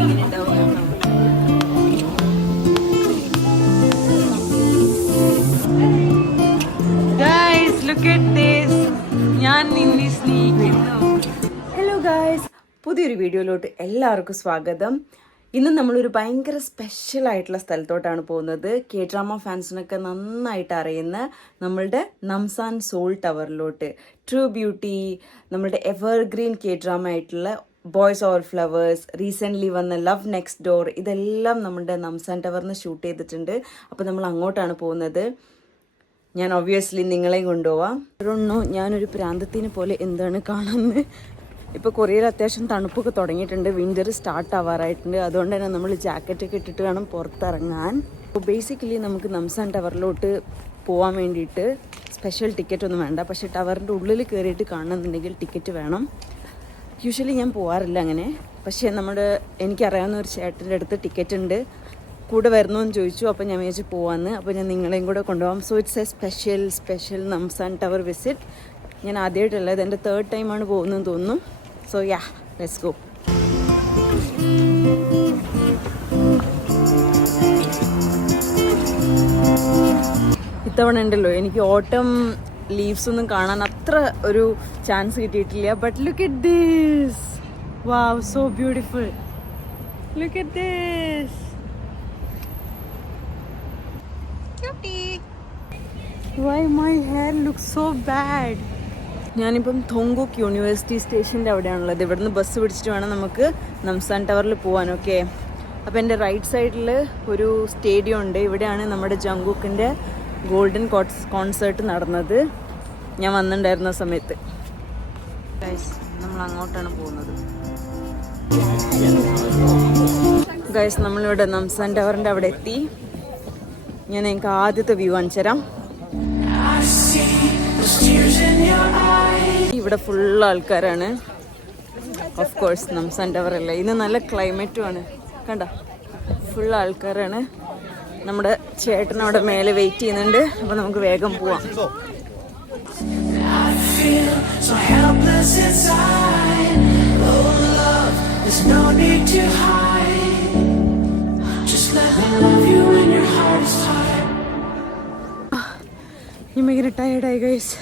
എങ്ങനെ ഉണ്ടാവും. Guys look at this. ഞാൻ നിന്നെ സ്നേഹിക്കുന്നു. ഹലോ ഗൈസ്, പുതിയൊരു വീഡിയോയിലോട്ട് എല്ലാവർക്കും സ്വാഗതം. ഇന്ന് നമ്മളൊരു ഭയങ്കര സ്പെഷ്യൽ ആയിട്ടുള്ള സ്ഥലത്തോട്ടാണ് പോകുന്നത്. കെ ഡ്രാമ ഫാൻസിനൊക്കെ നന്നായിട്ട് അറിയുന്ന നമ്മളുടെ നംസാൻ സോൾ ടവറിലോട്ട്. ട്രൂ ബ്യൂട്ടി, നമ്മളുടെ എവർഗ്രീൻ കെ ഡ്രാമ ആയിട്ടുള്ള ബോയ്സ് ഓവർ ഫ്ലവേഴ്സ്, റീസെൻ്റ്ലി വന്ന ലവ് നെക്സ്റ്റ് ഡോർ, ഇതെല്ലാം നമ്മുടെ നംസാൻ ടവറിന് ഷൂട്ട് ചെയ്തിട്ടുണ്ട്. അപ്പോൾ നമ്മൾ അങ്ങോട്ടാണ് പോകുന്നത്. ഞാൻ ഒബ്വിയസ്ലി നിങ്ങളെയും കൊണ്ടുപോവാം. ഞാനൊരു പ്രാന്തത്തിന് പോലെ എന്താണ് കാണുന്നത്. ഇപ്പോൾ കൊറിയയിൽ അത്യാവശ്യം തണുപ്പൊക്കെ തുടങ്ങിയിട്ടുണ്ട്. വിൻ്റർ സ്റ്റാർട്ട് ആവാറായിട്ടുണ്ട്. അതുകൊണ്ട് തന്നെ നമ്മൾ ജാക്കറ്റൊക്കെ ഇട്ടിട്ട് വേണം പുറത്തിറങ്ങാൻ. അപ്പോൾ ബേസിക്കലി നമുക്ക് നംസാൻ ടവറിലോട്ട് പോകാൻ വേണ്ടിയിട്ട് സ്പെഷ്യൽ ടിക്കറ്റ് ഒന്നും വേണ്ട. പക്ഷേ ടവറിൻ്റെ ഉള്ളിൽ കയറിയിട്ട് കാണണമെന്നുണ്ടെങ്കിൽ ടിക്കറ്റ് വേണം. യൂഷ്വലി ഞാൻ പോകാറില്ല അങ്ങനെ. പക്ഷേ എനിക്കറിയാവുന്ന ഒരു ചേട്ടൻ്റെ അടുത്ത് ടിക്കറ്റ് ഉണ്ട്, കൂടെ വരണമെന്ന് ചോദിച്ചു. അപ്പോൾ ഞാൻ വിചാരിച്ചു പോവാന്ന്. അപ്പോൾ ഞാൻ നിങ്ങളെയും കൂടെ കൊണ്ടുപോകാം. So it's A special നംസാൻ tower visit. ഞാൻ ആദ്യമായിട്ടല്ല, ഇത് എൻ്റെ 3rd ടൈമാണ് പോകുന്നതെന്ന് തോന്നുന്നു. So yeah, let's go. ഇത്തവണ ഉണ്ടല്ലോ എനിക്ക് ഓട്ടം ലീവ്സ് ഒന്നും കാണാൻ അത്ര ഒരു ചാൻസ് കിട്ടിയിട്ടില്ല. But look at this. Wow, so beautiful. Look at this. Why my hair looks so bad? ഞാനിപ്പം തോങ്കുക്ക് യൂണിവേഴ്സിറ്റി സ്റ്റേഷൻ്റെ അവിടെയാണുള്ളത്. ഇവിടുന്ന് ബസ് പിടിച്ചിട്ട് വേണം നമുക്ക് നംസാൻ ടവറിൽ പോകാൻ. ഓക്കെ, അപ്പോൾ എൻ്റെ റൈറ്റ് സൈഡിൽ ഒരു സ്റ്റേഡിയം ഉണ്ട്. ഇവിടെയാണ് നമ്മുടെ ജങ്കുക്കിൻ്റെ ഗോൾഡൻ കോൺസേർട്ട് നടന്നത്. ഞാൻ വന്നിട്ടുണ്ടായിരുന്ന സമയത്ത്. ഗൈസ്, നമ്മൾ അങ്ങോട്ടാണ് പോകുന്നത്. ഗൈസ്, നമ്മളിവിടെ നംസാൻ ടവറിൻ്റെ അവിടെ എത്തി. ഞാൻ നിങ്ങൾക്ക് ആദ്യത്തെ വ്യൂ കാണിച്ചു തരാം. ഇവിടെ ഫുൾ ആൾക്കാരാണ്. ഓഫ് കോഴ്സ് നംസാൻ ടവർ അല്ലേ. ഇന്ന് നല്ല ക്ലൈമറ്റുമാണ്. കണ്ട, ഫുൾ ആൾക്കാരാണ്. നമ്മുടെ ചേട്ടൻ അവിടെ മേലെ വെയിറ്റ് ചെയ്യുന്നുണ്ട്. അപ്പോൾ നമുക്ക് വേഗം പോവാം. ഭയങ്കര ടയർഡായി ഗൈസ്,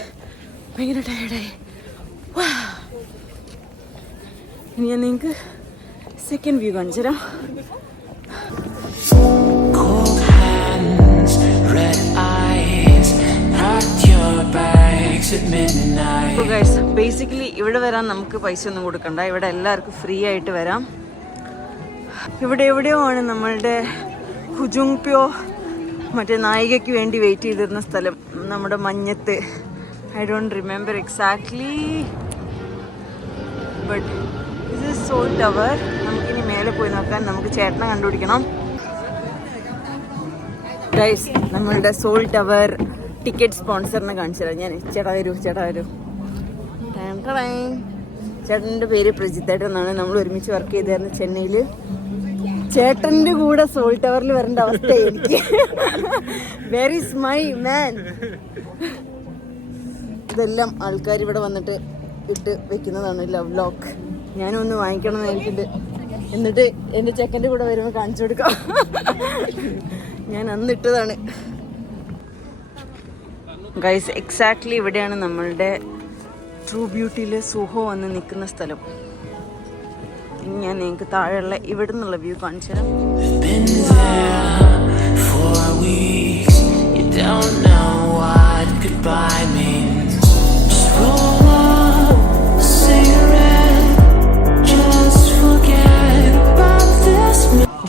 ഭയങ്കര ടയർഡായി. ഇനി ഞാൻ നിങ്ങൾക്ക് സെക്കൻഡ് വ്യൂ കാണിച്ചു തരാം. ഗൈസ്, ബേസിക്കലി ഇവിടെ വരാൻ നമുക്ക് പൈസ ഒന്നും കൊടുക്കണ്ട. ഇവിടെ എല്ലാവർക്കും ഫ്രീ ആയിട്ട് വരാം. ഇവിടെ എവിടെയോ ആണ് നമ്മളുടെ ഹുജുങ്പ്യോ മറ്റേ നായികയ്ക്ക് വേണ്ടി വെയിറ്റ് ചെയ്തിരുന്ന സ്ഥലം. നമ്മുടെ മഞ്ഞത്ത്, I don't remember exactly, but this is Seoul Tower. നമുക്കിനി മേലെ പോയി നോക്കാൻ. നമുക്ക് ചേട്ടനെ കണ്ടുപിടിക്കണം. ഗൈസ്, നമ്മളുടെ സോൾ ടവർ ടിക്കറ്റ് സ്പോൺസറിനെ കാണിച്ചു തരാം ഞാൻ. ചേട്ടാ വരൂ. ചേട്ടൻ്റെ പേര് പ്രജിത്തേട്ടൻ എന്നാണ്. നമ്മൾ ഒരുമിച്ച് വർക്ക് ചെയ്തായിരുന്നു ചെന്നൈയിൽ. ചേട്ടൻ്റെ കൂടെ സോൾ ടവറിൽ വരേണ്ട അവസ്ഥ എനിക്ക്. വെർ ഈസ് മൈ മാൻ? ഇതെല്ലാം ആൾക്കാർ ഇവിടെ വന്നിട്ട് ഇട്ട് വെക്കുന്നതാണ് ലവ് ലോക്ക്. ഞാനും ഒന്ന് വാങ്ങിക്കണം എന്ന് എനിക്കുണ്ട്. എന്നിട്ട് എൻ്റെ ചെക്കൻ്റെ കൂടെ വരുമ്പോൾ കാണിച്ചു കൊടുക്കാം. ഞാൻ അന്നിട്ടതാണ്. ഗൈസ്, എക്സാക്ട്ലി ഇവിടെയാണ് നമ്മളുടെ ട്രൂ ബ്യൂട്ടിയിലെ സുഹോ വന്ന് നിൽക്കുന്ന സ്ഥലം. ഞാൻ നിങ്ങൾക്ക് താഴെയുള്ള ഇവിടെ നിന്നുള്ള വ്യൂ കാണിച്ചു തരാം.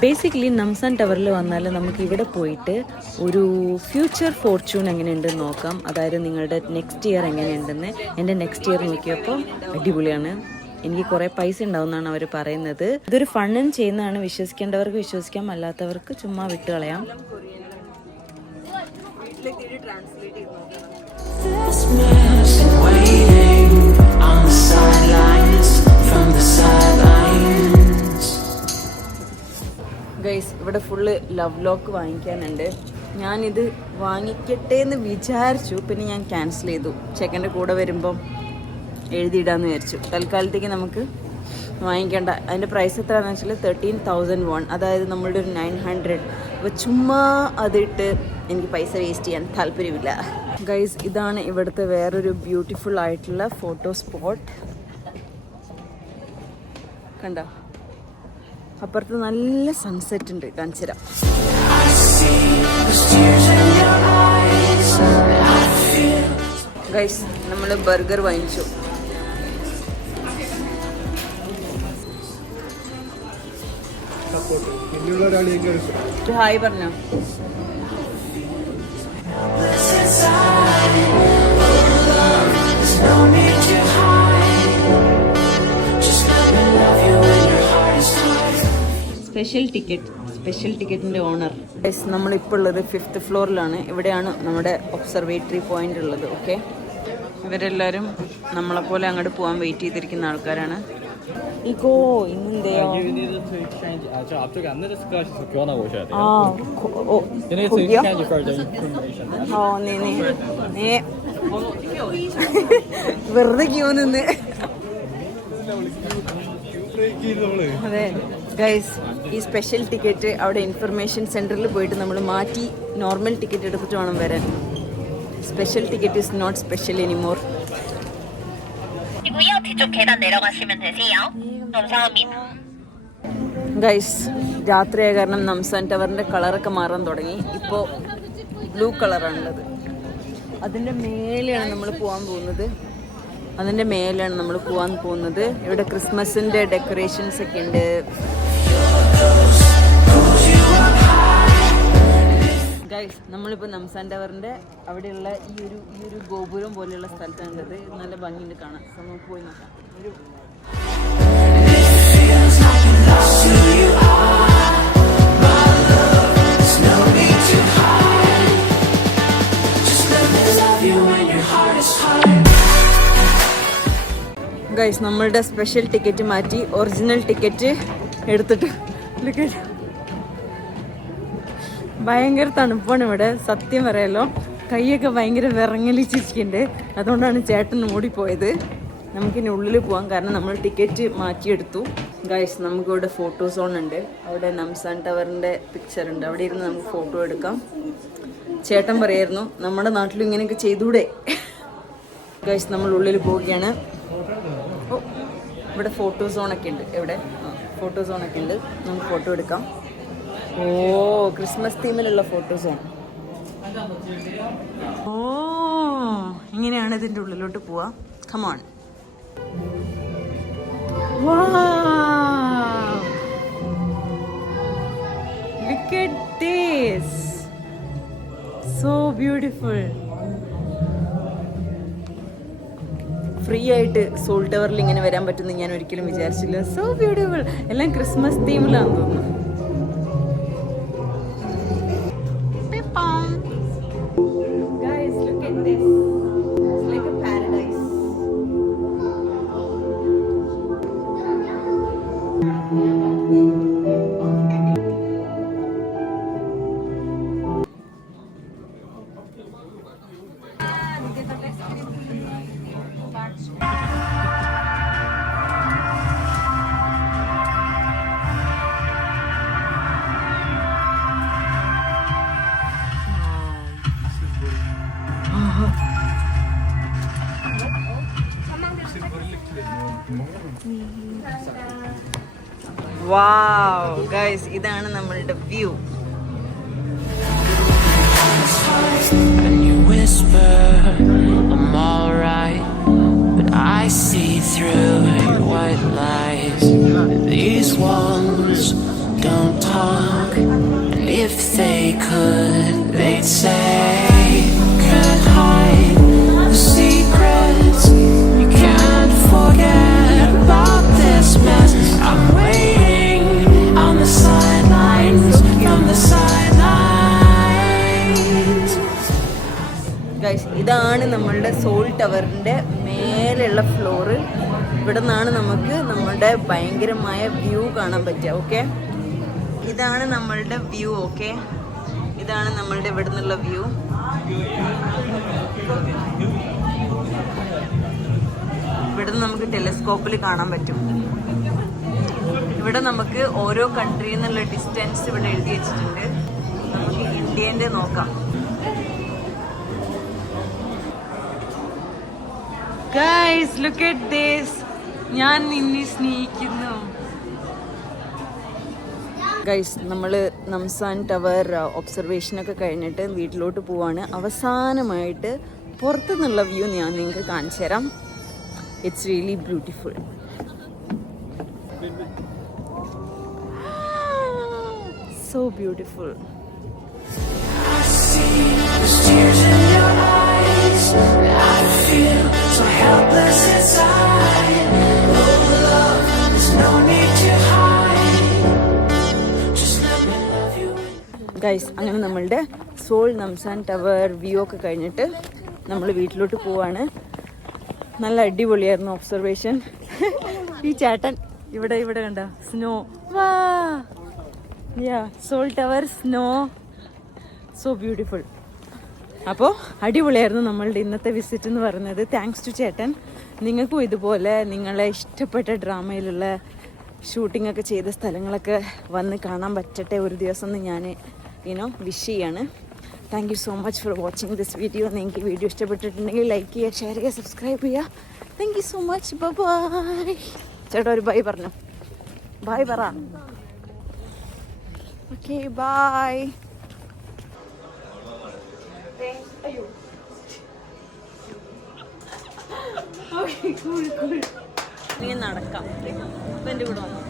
ബേസിക്കലി നംസാൻ ടവറിൽ വന്നാൽ നമുക്ക് ഇവിടെ പോയിട്ട് ഒരു ഫ്യൂച്ചർ ഫോർച്യൂൺ എങ്ങനെയുണ്ടെന്ന് നോക്കാം. അതായത് നിങ്ങളുടെ നെക്സ്റ്റ് ഇയർ എങ്ങനെയുണ്ടെന്ന്. എൻ്റെ നെക്സ്റ്റ് ഇയർ നോക്കിയപ്പോൾ അടിപൊളിയാണ്. എനിക്ക് കുറേ പൈസ ഉണ്ടാവുമെന്നാണ് അവർ പറയുന്നത്. ഇതൊരു ഫണ്ണിന് ചെയ്യുന്നതാണ്. വിശ്വസിക്കേണ്ടവർക്ക് വിശ്വസിക്കാം, അല്ലാത്തവർക്ക് ചുമ്മാ വിട്ട് കളയാം. ഗൈസ്, ഇവിടെ ഫുള്ള് ലവ് ലോക്ക് വാങ്ങിക്കാനുണ്ട്. ഞാനിത് വാങ്ങിക്കട്ടെ എന്ന് വിചാരിച്ചു, പിന്നെ ഞാൻ ക്യാൻസൽ ചെയ്തു. ചെക്കൻ്റെ കൂടെ വരുമ്പം എഴുതിയിടാന്ന് വിചാരിച്ചു. തൽക്കാലത്തേക്ക് നമുക്ക് വാങ്ങിക്കേണ്ട. അതിൻ്റെ പ്രൈസ് എത്രയാണെന്ന് വെച്ചാൽ 13,001, അതായത് നമ്മളുടെ ഒരു 900. അപ്പോൾ ചുമ്മാ അതിട്ട് എനിക്ക് പൈസ വേസ്റ്റ് ചെയ്യാൻ താല്പര്യമില്ല. ഗൈസ്, ഇതാണ് ഇവിടുത്തെ വേറൊരു ബ്യൂട്ടിഫുൾ ആയിട്ടുള്ള ഫോട്ടോ സ്പോട്ട്. കണ്ടോ, അപ്പുറത്ത് നല്ല സൺസെറ്റ് ഉണ്ട്, കാണിച്ചു തരാം. ഗൈസ്, നമ്മൾ ബർഗർ വാങ്ങിച്ചു. ഹായ് പറഞ്ഞോ. സ്പെഷ്യൽ ടിക്കറ്റിൻ്റെ ഓണർ. നമ്മളിപ്പോൾ ഉള്ളത് 5th ഫ്ലോറിലാണ്. ഇവിടെയാണ് നമ്മുടെ ഒബ്സർവേറ്ററി പോയിന്റ് ഉള്ളത്. ഓക്കെ, ഇവരെല്ലാവരും നമ്മളെപ്പോലെ അങ്ങോട്ട് പോകാൻ വെയിറ്റ് ചെയ്തിരിക്കുന്ന ആൾക്കാരാണ്. 이거 있는데요. 앞쪽에 안내데스크에서 교환하고 오셔야 돼요. 거기요? 네네. 네. വെറുതെ ക്യൂ നിന്ന്. അതെ ഗൈസ്, ഈ സ്പെഷ്യൽ ടിക്കറ്റ് അവിടെ ഇൻഫർമേഷൻ സെൻറ്ററിൽ പോയിട്ട് നമ്മൾ മാറ്റി നോർമൽ ടിക്കറ്റ് എടുത്തിട്ട് വേണം വരാൻ. Special ticket is not special anymore. 뒤쪽 계단 내려가시면 되세요. 감사합니다. Guys, രാത്രിയായ കാരണം നംസാൻ ടവറിൻ്റെ കളറൊക്കെ മാറാൻ തുടങ്ങി. ഇപ്പോൾ ബ്ലൂ കളറാണുള്ളത്. അതിൻ്റെ മേലെയാണ് നമ്മൾ പോകാൻ പോകുന്നത്. ഇവിടെ ക്രിസ്മസിൻ്റെ ഡെക്കറേഷൻസ് ഒക്കെ ഉണ്ട്. ഗൈസ്, നമ്മളിപ്പോൾ നംസാൻ ടവറിൻ്റെ അവിടെയുള്ള ഈ ഒരു ഗോപുരം പോലെയുള്ള സ്ഥലത്താണുള്ളത്. നല്ല ഭംഗിയുണ്ട് കാണാൻ. നമുക്ക് പോയി നോക്കാം. ഗൈസ്, നമ്മളുടെ സ്പെഷ്യൽ ടിക്കറ്റ് മാറ്റി ഒറിജിനൽ ടിക്കറ്റ് എടുത്തിട്ട് ഭയങ്കര തണുപ്പാണ് ഇവിടെ. സത്യം പറയാലോ, കൈയൊക്കെ ഭയങ്കര വിറങ്ങലിച്ചിരിക്കുന്നുണ്ട്. അതുകൊണ്ടാണ് ചേട്ടൻ ഓടിപ്പോയത്. നമുക്കിനി ഉള്ളിൽ പോകാം, കാരണം നമ്മൾ ടിക്കറ്റ് മാറ്റിയെടുത്തു. ഗൈസ്, നമുക്കിവിടെ ഫോട്ടോ സോൺ ഉണ്ട്. അവിടെ നംസാൻ ടവറിൻ്റെ പിക്ചർ ഉണ്ട്. അവിടെ ഇരുന്ന് നമുക്ക് ഫോട്ടോ എടുക്കാം. ചേട്ടൻ പറയായിരുന്നു നമ്മുടെ നാട്ടിലും ഇങ്ങനെയൊക്കെ ചെയ്തൂടെ. ഗൈസ്, നമ്മൾ ഉള്ളിൽ പോവുകയാണ്. ഓ, ഇവിടെ ഫോട്ടോ സോണൊക്കെ ഉണ്ട്. ഫോട്ടോ സോണൊക്കെ ഉണ്ട്. നമുക്ക് ഫോട്ടോ എടുക്കാം. ഓ, ക്രിസ്മസ് തീമിലുള്ള ഫോട്ടോ സോൺ. ഓ, ഇങ്ങനെയാണ് ഇതിൻ്റെ ഉള്ളിലോട്ട് പോവാ. Come on. Wow! Look at this. So beautiful. Free ആയിട്ട് സോൾ ടവറിൽ ഇങ്ങനെ വരാൻ പറ്റുമെന്ന് ഞാൻ ഒരിക്കലും വിചാരിച്ചില്ല. So beautiful. എല്ലാം ക്രിസ്മസ് തീമിലാണെന്ന് തോന്നുന്നു. Guys, look at this. It's like a paradise. Wow guys, ഇതാണ് നമ്മളുടെ view. And you whisper, I'm alright, but I see through your white lies. These walls don't talk, and if they could, they'd say, could hide the secrets. You can't forget about this mess. I'm waiting on the sidelines, from the sidelines. Guys, ഇതാണ് നമ്മളുടെ soul ടവറിൻ്റെ മേലെയുള്ള floor. ഇവിടെ നിന്നാണ് നമുക്ക് നമ്മളുടെ ഭയങ്കരമായ view കാണാൻ പറ്റുക. ഓക്കെ, ഇതാണ് നമ്മളുടെ വ്യൂ. ഓക്കെ, ഇതാണ് നമ്മളുടെ ഇവിടെ നിന്നുള്ള വ്യൂ. ഇവിടെ നിന്ന് നമുക്ക് ടെലിസ്കോപ്പിൽ കാണാൻ പറ്റും. ഇവിടെ നമുക്ക് ഓരോ കൺട്രിയിൽ നിന്നുള്ള ഡിസ്റ്റൻസ് ഇവിടെ എഴുതി വെച്ചിട്ടുണ്ട്. നമുക്ക് ഇന്ത്യൻ്റെ നോക്കാം. Guys look at this. ഞാൻ നിന്നെ സ്നേഹിക്കുന്നു. ഗൈസ് നമ്മൾ നംസാൻ ടവർ ഒബ്സർവേഷനൊക്കെ കഴിഞ്ഞിട്ട് വീട്ടിലോട്ട് പോവാണ്. അവസാനമായിട്ട് പുറത്തു നിന്നുള്ള വ്യൂ ഞാൻ നിങ്ങൾക്ക് കാണിച്ചു തരാം. It's really beautiful. So beautiful. Guys അങ്ങനെ നമ്മളുടെ സോൾ നംസാൻ ടവർ വ്യൂ ഒക്കെ കഴിഞ്ഞിട്ട് നമ്മൾ വീട്ടിലോട്ട് പോവാണ്. നല്ല അടിപൊളിയായിരുന്നു ഒബ്സർവേഷൻ. ഈ ചേട്ടൻ ഇവിടെ കണ്ട സ്നോ. വാ യാ Seoul Tower snow. So beautiful. അപ്പോൾ അടിപൊളിയായിരുന്നു നമ്മളുടെ ഇന്നത്തെ വിസിറ്റ് എന്ന് പറയുന്നത്. താങ്ക്സ് ടു ചേട്ടൻ. നിങ്ങൾക്കും ഇതുപോലെ നിങ്ങളെ ഇഷ്ടപ്പെട്ട ഡ്രാമയിലുള്ള ഷൂട്ടിംഗ് ഒക്കെ ചെയ്ത സ്ഥലങ്ങളൊക്കെ വന്ന് കാണാൻ പറ്റട്ടെ ഒരു ദിവസം എന്ന് ഞാൻ വിഷ് ചെയ്യാണ്. Thank you so much for watching this video. നിങ്ങൾക്ക് വീഡിയോ ഇഷ്ടപ്പെട്ടിട്ടുണ്ടെങ്കിൽ ലൈക്ക് ചെയ്യുക, ഷെയർ ചെയ്യുക, സബ്സ്ക്രൈബ് ചെയ്യുക. Thank you so much. Bye. ചേട്ടാ ഒരു ബൈ പറഞ്ഞു. ബൈ പറ. Okay bye. നീ നടക്കാം. എൻ്റെ കൂടെ വന്നു.